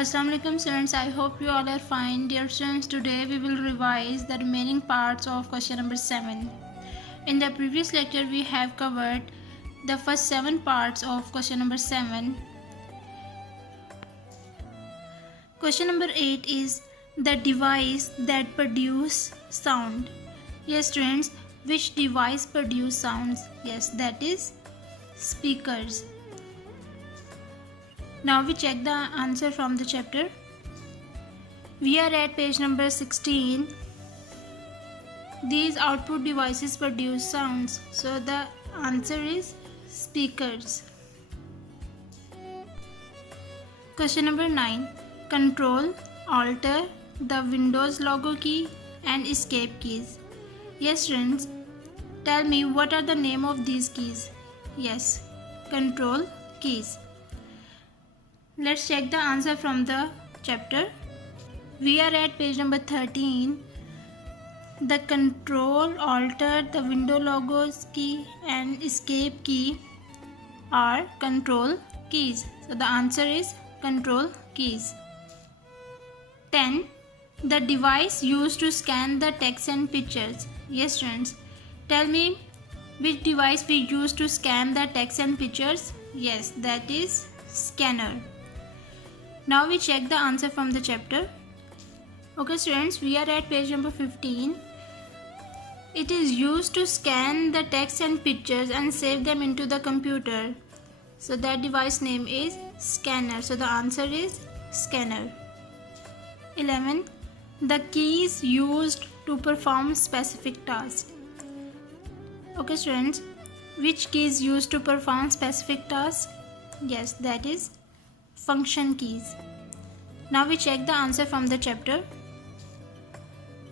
Assalamu alaikum students, I hope you all are fine. Dear students, today we will revise the remaining parts of question number 7. In the previous lecture we have covered the first 7 parts of question number 7. Question number 8 is the device that produce sound. Yes students, which device produce sounds? Yes, that is speakers. Now we check the answer from the chapter. We are at page number 16. These output devices produce sounds. So the answer is speakers. Question number 9. Control, Alter, the Windows logo key and escape keys. Yes students, tell me what are the name of these keys? Yes, control keys. Let's check the answer from the chapter. We are at page number 13. The control, alter, the window logos key and escape key are control keys. So the answer is control keys. 10. The device used to scan the text and pictures. Yes students, tell me which device we use to scan the text and pictures. Yes, that is scanner. Now we check the answer from the chapter. Okay students, we are at page number 15. It is used to scan the text and pictures and save them into the computer. So that device name is scanner. So the answer is scanner. 11. The keys used to perform specific tasks. Okay students, which keys used to perform specific tasks? Yes, that is function keys. Now we check the answer from the chapter.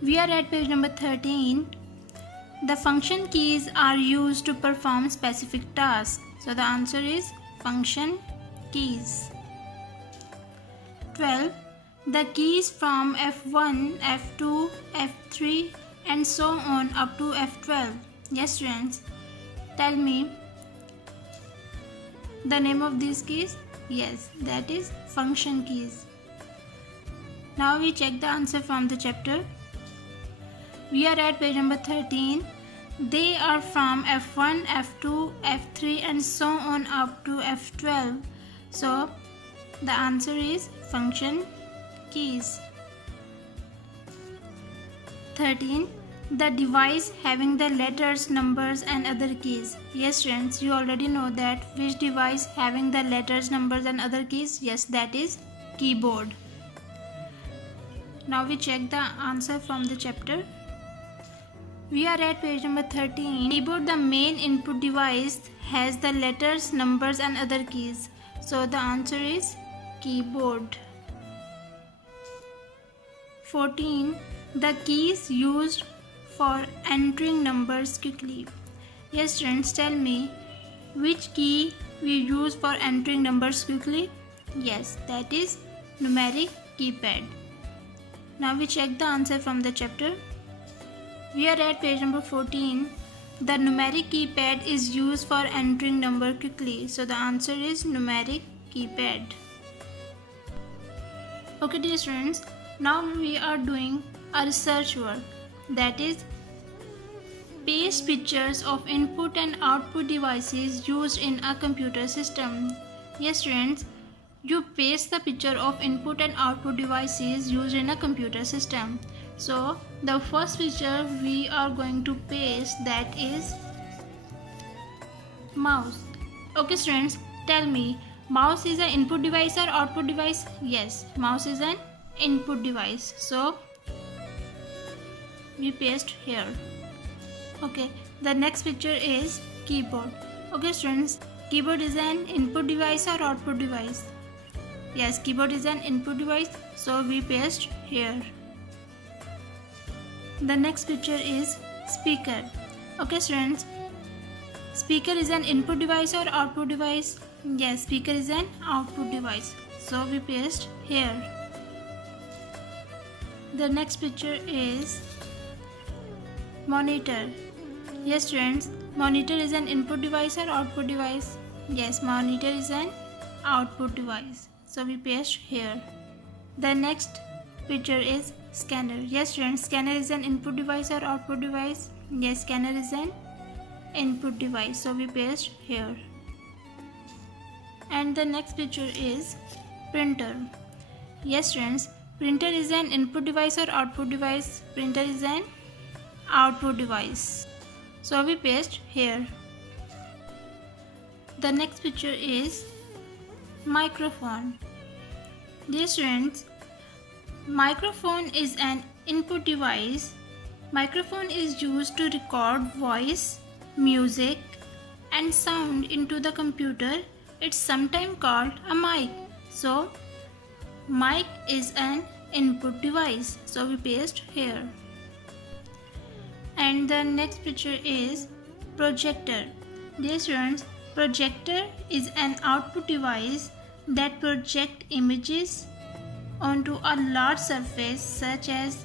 We are at page number 13. The function keys are used to perform specific tasks. So the answer is function keys. 12. The keys from F1, F2, F3 and so on up to F12. Yes students, tell me the name of these keys. Yes, that is function keys. Now we check the answer from the chapter. We are at page number 13. They are from F1, F2, F3 and so on up to F12. So the answer is function keys. 13. The device having the letters, numbers and other keys. Yes students, you already know that which device having the letters, numbers and other keys. Yes, that is keyboard. Now we check the answer from the chapter. We are at page number 13. Keyboard, the main input device, has the letters, numbers and other keys. So the answer is keyboard. 14. The keys used for entering numbers quickly. Yes students, tell me which key we use for entering numbers quickly. Yes, that is numeric keypad. Now we check the answer from the chapter. We are at page number 14. The numeric keypad is used for entering number quickly. So the answer is numeric keypad. Okay dear students, now we are doing a research work, that is paste pictures of input and output devices used in a computer system. Yes students, you paste the picture of input and output devices used in a computer system. So the first picture we are going to paste, that is mouse. Okay students, tell me, mouse is an input device or output device? Yes, mouse is an input device. So we paste here. Okay, the next picture is keyboard. Okay students, keyboard is an input device or output device? Yes, keyboard is an input device, so we paste here. The next picture is speaker. Okay students, speaker is an input device or output device? Yes, speaker is an output device, so we paste here. The next picture is monitor. Yes students, monitor is an input device or output device? Yes, monitor is an output device, so we paste here. The next picture is scanner. Yes friends, scanner is an input device or output device? Yes, scanner is an input device, so we paste here. And the next picture is printer. Yes friends, printer is an input device or output device? Printer is an output device, so we paste here. The next picture is microphone. Dear students, microphone is an input device. Microphone is used to record voice, music and sound into the computer. It's sometimes called a mic. So mic is an input device, so we paste here. And the next picture is projector. Dear students, projector is an output device that projects images onto a large surface such as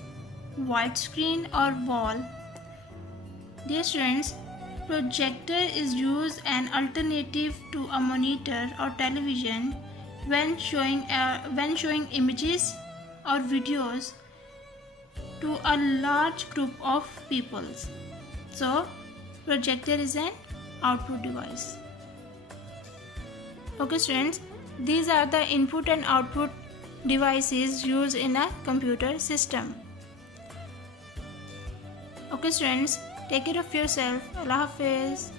white screen or wall. Dear students, projector is used an alternative to a monitor or television when showing images or videos to a large group of people. So projector is an output device. Okay students, these are the input and output devices used in a computer system. Okay students, take care of yourself. Allah Hafiz.